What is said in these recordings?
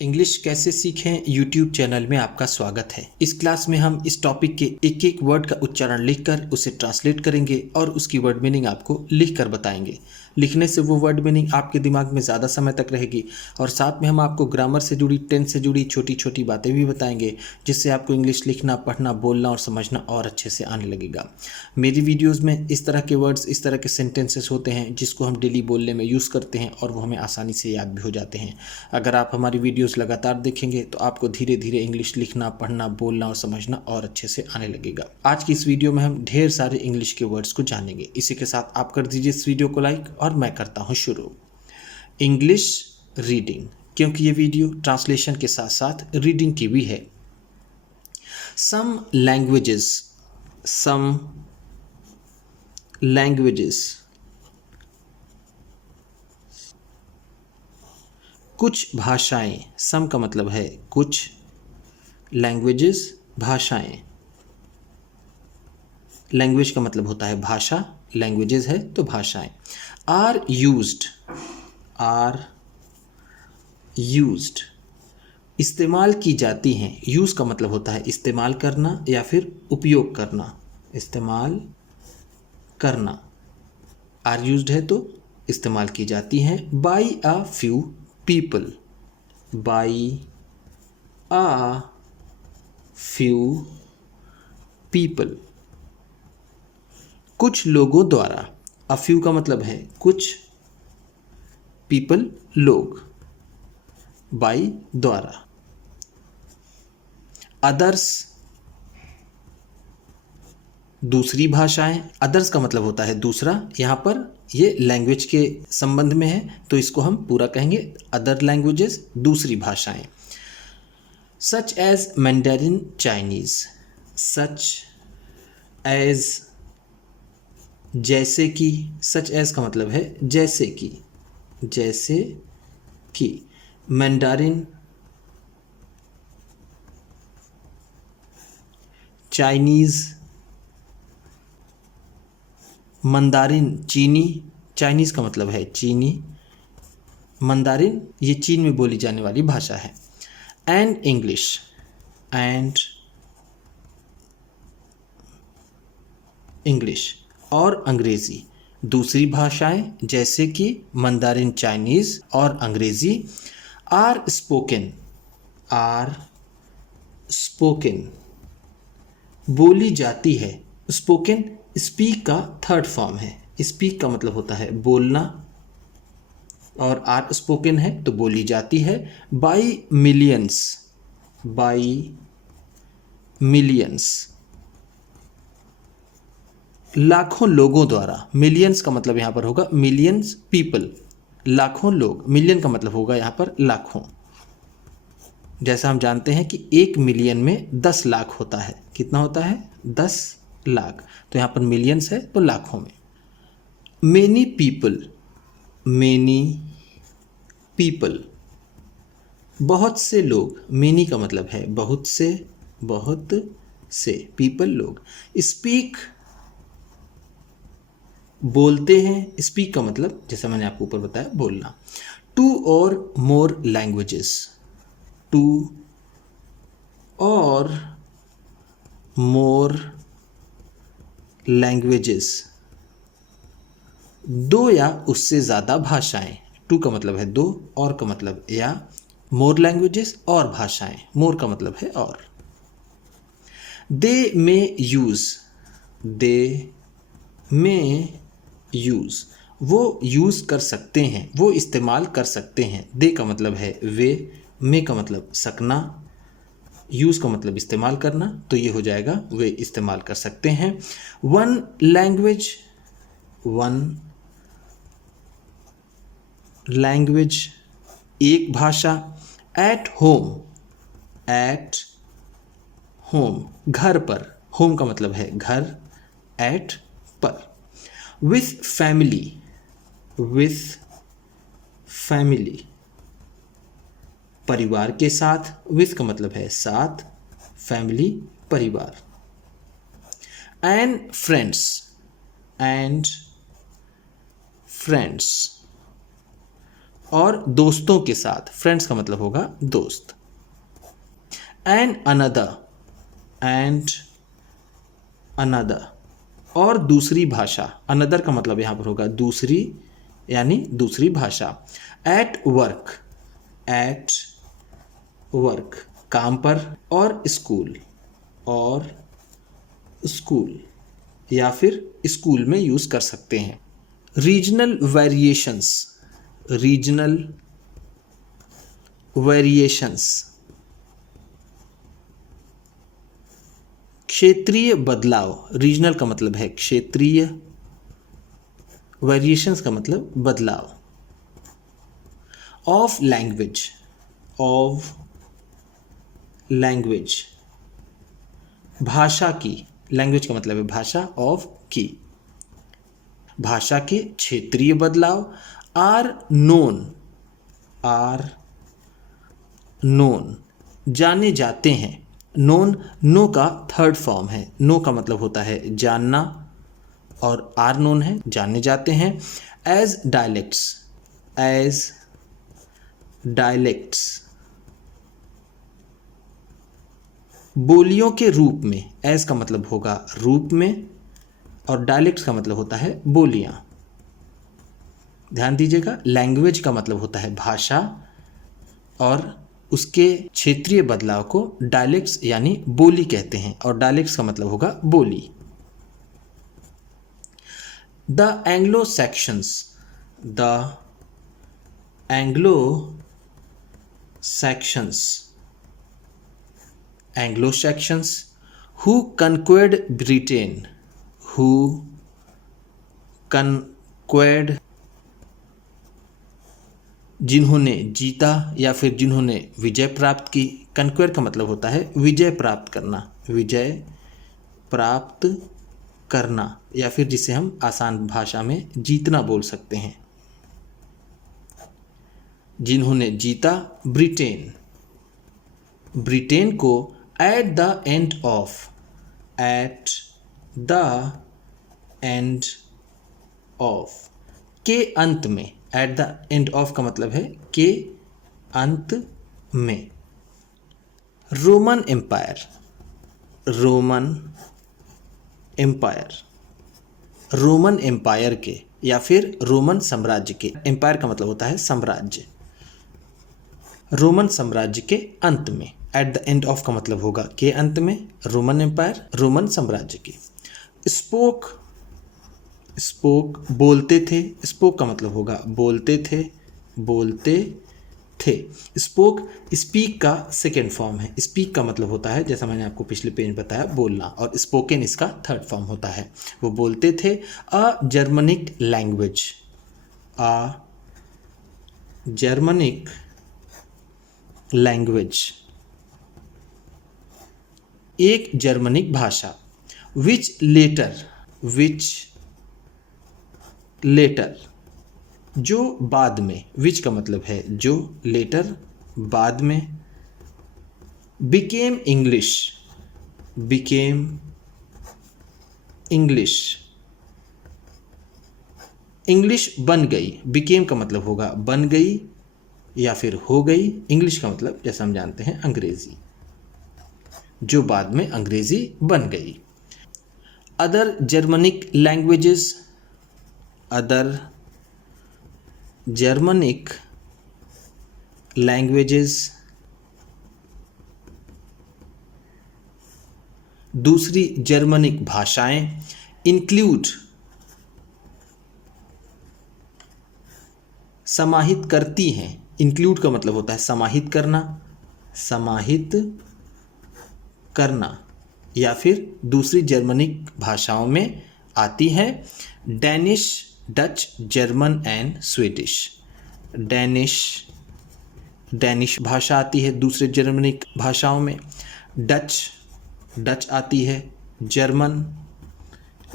English कैसे सीखें YouTube channel में आपका स्वागत है। इस क्लास में हम इस टॉपिक के एक एक वर्ड का उच्चारण लिखकर उसे ट्रांसलेट करेंगे और उसकी वर्ड मीनिंग आपको लिखकर बताएंगे। लिखने से वो वर्ड मीनिंग आपके दिमाग में ज़्यादा समय तक रहेगी और साथ में हम आपको ग्रामर से जुड़ी, टेंस से जुड़ी छोटी छोटी बातें भी बताएंगे, जिससे आपको इंग्लिश लिखना, पढ़ना, बोलना और समझना और अच्छे से आने लगेगा। मेरी वीडियोज़ में इस तरह के वर्ड्स, इस तरह के सेंटेंसेस होते हैं जिसको हम डेली बोलने में यूज़ करते हैं और वो हमें आसानी से याद भी हो जाते हैं। अगर आप हमारी वीडियोस लगातार देखेंगे तो आपको धीरे धीरे इंग्लिश लिखना, पढ़ना, बोलना और समझना और अच्छे से आने लगेगा। आज की इस वीडियो में हम ढेर सारे इंग्लिश के वर्ड्स को जानेंगे। इसी के साथ आप कर दीजिए इस वीडियो को लाइक और मैं करता हूँ शुरू। इंग्लिश रीडिंग, क्योंकि ये वीडियो ट्रांसलेशन के साथ साथ रीडिंग की भी है। सम लैंग्वेजेस कुछ भाषाएं, सम का मतलब है कुछ, लैंग्वेजेस भाषाएं, लैंग्वेज का मतलब होता है भाषा, लैंग्वेजेस है तो भाषाएं। आर यूज्ड इस्तेमाल की जाती हैं। यूज़ का मतलब होता है इस्तेमाल करना या फिर उपयोग करना, इस्तेमाल करना। आर यूज्ड है तो इस्तेमाल की जाती हैं। By a few people, by a few people, कुछ लोगों द्वारा। अ फ्यू का मतलब है कुछ, पीपल लोग, बाई द्वारा। अदर्स दूसरी भाषाएं, अदर्स का मतलब होता है दूसरा। यहाँ पर ये लैंग्वेज के संबंध में है तो इसको हम पूरा कहेंगे अदर लैंग्वेजेस, दूसरी भाषाएं। Such as Mandarin Chinese, such as जैसे कि, सच एज का मतलब है जैसे कि, जैसे कि। मैंडारिन चाइनीज़, मंदारिन चीनी, चाइनीज़ का मतलब है चीनी, मंदारिन ये चीन में बोली जाने वाली भाषा है। एंड इंग्लिश और अंग्रेज़ी, दूसरी भाषाएं जैसे कि मंदारिन चाइनीज़ और अंग्रेज़ी। आर स्पोकन बोली जाती है। स्पोकन स्पीक का थर्ड फॉर्म है। स्पीक का मतलब होता है बोलना और आर स्पोकन है तो बोली जाती है। बाई मिलियंस लाखों लोगों द्वारा। मिलियंस का मतलब यहाँ पर होगा मिलियंस पीपल, लाखों लोग। मिलियन का मतलब होगा यहाँ पर लाखों। जैसा हम जानते हैं कि 1 मिलियन में 10 लाख होता है। कितना होता है? 10 लाख। तो यहाँ पर मिलियंस है तो लाखों में। मेनी पीपल बहुत से लोग। मेनी का मतलब है बहुत से पीपल लोग। स्पीक बोलते हैं। स्पीक का मतलब जैसा मैंने आपको ऊपर बताया बोलना। 2 or more languages, 2 or more languages, 2 या उससे ज़्यादा भाषाएं। 2 का मतलब है 2, और का मतलब या, मोर लैंग्वेजेस और भाषाएं। मोर का मतलब है और। दे में यूज़ वो यूज़ कर सकते हैं, वो इस्तेमाल कर सकते हैं। दे का मतलब है वे, में का मतलब सकना, यूज़ का मतलब इस्तेमाल करना, तो ये हो जाएगा वे इस्तेमाल कर सकते हैं। वन लैंग्वेज एक भाषा। एट होम घर पर। होम का मतलब है घर, एट पर। विथ फैमिली परिवार के साथ। विथ का मतलब है साथ, फैमिली परिवार। एंड फ्रेंड्स और दोस्तों के साथ, फ्रेंड्स का मतलब होगा दोस्त। एंड अनदर, एंड अनदर, और दूसरी भाषा। अनदर का मतलब यहाँ पर होगा दूसरी, यानी दूसरी भाषा। एट वर्क, एट वर्क, काम पर। और स्कूल, और स्कूल, या फिर स्कूल में यूज़ कर सकते हैं। रीजनल वेरिएशंस, रीजनल वेरिएशंस, क्षेत्रीय बदलाव। रीजनल का मतलब है क्षेत्रीय, वेरिएशंस का मतलब बदलाव। ऑफ लैंग्वेज, ऑफ लैंग्वेज, भाषा की। लैंग्वेज का मतलब है भाषा, ऑफ की। भाषा के क्षेत्रीय बदलाव। आर नोन, आर नोन, जाने जाते हैं। नोन, नो का थर्ड फॉर्म है। नो का मतलब होता है जानना, और आर नोन है जाने जाते हैं। एज डायलेक्ट्स, एज डायलेक्ट्स, बोलियों के रूप में। एज का मतलब होगा रूप में, और डायलेक्ट्स का मतलब होता है बोलियां। ध्यान दीजिएगा, लैंग्वेज का मतलब होता है भाषा, और उसके क्षेत्रीय बदलाव को डायलेक्ट्स यानी बोली कहते हैं, और डायलेक्ट्स का मतलब होगा बोली। The Anglo Saxons, the Anglo Saxons, Anglo Saxons. Who conquered Britain, who conquered, जिन्होंने जीता या फिर जिन्होंने विजय प्राप्त की। कन्क्वेर का मतलब होता है विजय प्राप्त करना, विजय प्राप्त करना, या फिर जिसे हम आसान भाषा में जीतना बोल सकते हैं। जिन्होंने जीता ब्रिटेन, ब्रिटेन को at the end of, at the end of, के अंत में। एट द एंड ऑफ का मतलब है के अंत में। Roman Empire, Roman Empire, Roman Empire के या फिर रोमन साम्राज्य के। एम्पायर का मतलब होता है साम्राज्य। रोमन साम्राज्य के अंत में। एट द एंड ऑफ का मतलब होगा के अंत में। रोमन एम्पायर, रोमन साम्राज्य के। स्पोक, स्पोक, बोलते थे। स्पोक का मतलब होगा बोलते थे, बोलते थे। स्पोक, स्पीक का सेकेंड फॉर्म है। स्पीक का मतलब होता है, जैसा मैंने आपको पिछले पेज में बताया, बोलना, और स्पोकन इसका थर्ड फॉर्म होता है। वो बोलते थे। अ जर्मनिक लैंग्वेज, अ जर्मनिक लैंग्वेज, एक जर्मनिक भाषा। विच लेटर, विच लेटर, जो बाद में। विच का मतलब है जो, लेटर बाद में। Became English, became English, English बन गई। बिकेम का मतलब होगा बन गई या फिर हो गई। इंग्लिश का मतलब जैसा हम जानते हैं अंग्रेजी, जो बाद में अंग्रेजी बन गई। Other Germanic languages, other Germanic languages, दूसरी जर्मनिक भाषाएं। इंक्लूड, समाहित करती हैं। इंक्लूड का मतलब होता है समाहित करना, समाहित करना, या फिर दूसरी जर्मनिक भाषाओं में आती हैं। Danish, Dutch, German and Swedish. Danish, Danish भाषा आती है दूसरे जर्मनिक भाषाओं में। डच, डच आती है। जर्मन,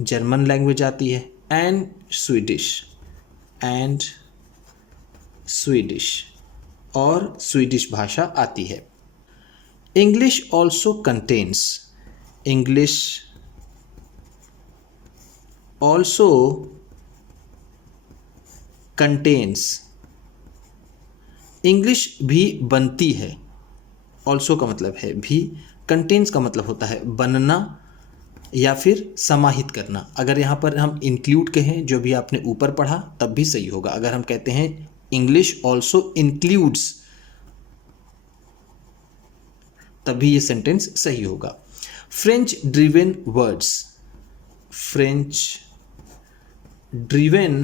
जर्मन लैंग्वेज आती है। एंड स्वीडिश, एंड स्वीडिश, और स्वीडिश भाषा आती है। English also contains, English also contains, English भी बनती है, ऑल्सो का मतलब है भी, कंटेन्स का मतलब होता है बनना या फिर समाहित करना। अगर यहाँ पर हम इंक्लूड कहें जो भी आपने ऊपर पढ़ा तब भी सही होगा। अगर हम कहते हैं इंग्लिश ऑल्सो इंक्लूड्स तभी ये सेंटेंस सही होगा। French driven words, French driven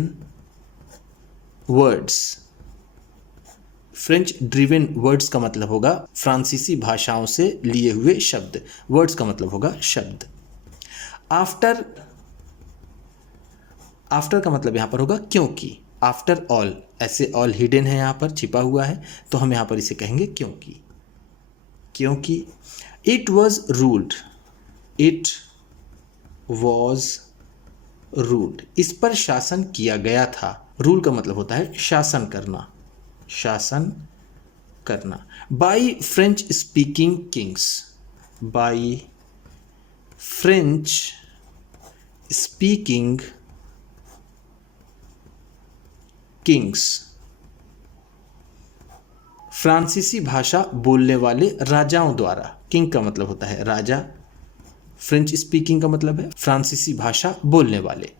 words, French driven words का मतलब होगा फ्रांसीसी भाषाओं से लिए हुए शब्द। वर्ड्स का मतलब होगा शब्द। आफ्टर, आफ्टर का मतलब यहां पर होगा क्योंकि। आफ्टर ऑल, ऐसे ऑल हिडन है, यहां पर छिपा हुआ है, तो हम यहां पर इसे कहेंगे क्योंकि। क्योंकि it was ruled, it was ruled, इस पर शासन किया गया था। रूल का मतलब होता है शासन करना, शासन करना। By French speaking Kings, by French speaking Kings, फ्रांसीसी भाषा बोलने वाले राजाओं द्वारा। किंग का मतलब होता है राजा, फ्रेंच स्पीकिंग का मतलब है फ्रांसीसी भाषा बोलने वाले।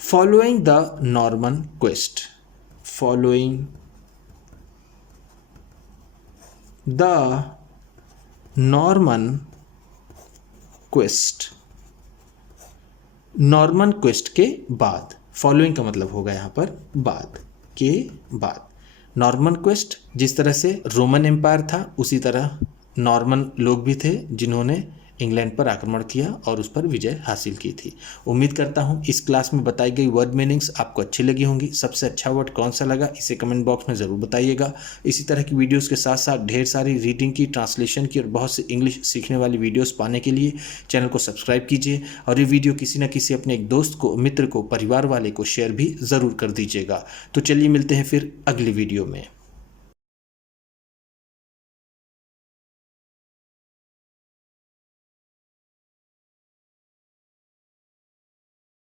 Following the Norman quest, following the Norman quest, Norman quest के बाद। फॉलोइंग का मतलब होगा यहाँ पर बाद, के बाद। नॉर्मन क्वेस्ट, जिस तरह से रोमन एम्पायर था उसी तरह नॉर्मन लोग भी थे जिन्होंने इंग्लैंड पर आक्रमण किया और उस पर विजय हासिल की थी। उम्मीद करता हूँ इस क्लास में बताई गई वर्ड मीनिंग्स आपको अच्छी लगी होंगी। सबसे अच्छा वर्ड कौन सा लगा इसे कमेंट बॉक्स में ज़रूर बताइएगा। इसी तरह की वीडियोस के साथ साथ ढेर सारी रीडिंग की, ट्रांसलेशन की और बहुत सी इंग्लिश सीखने वाली वीडियोस पाने के लिए चैनल को सब्सक्राइब कीजिए और ये वीडियो किसी न किसी अपने एक दोस्त को, मित्र को, परिवार वाले को शेयर भी ज़रूर कर दीजिएगा। तो चलिए मिलते हैं फिर अगली वीडियो में।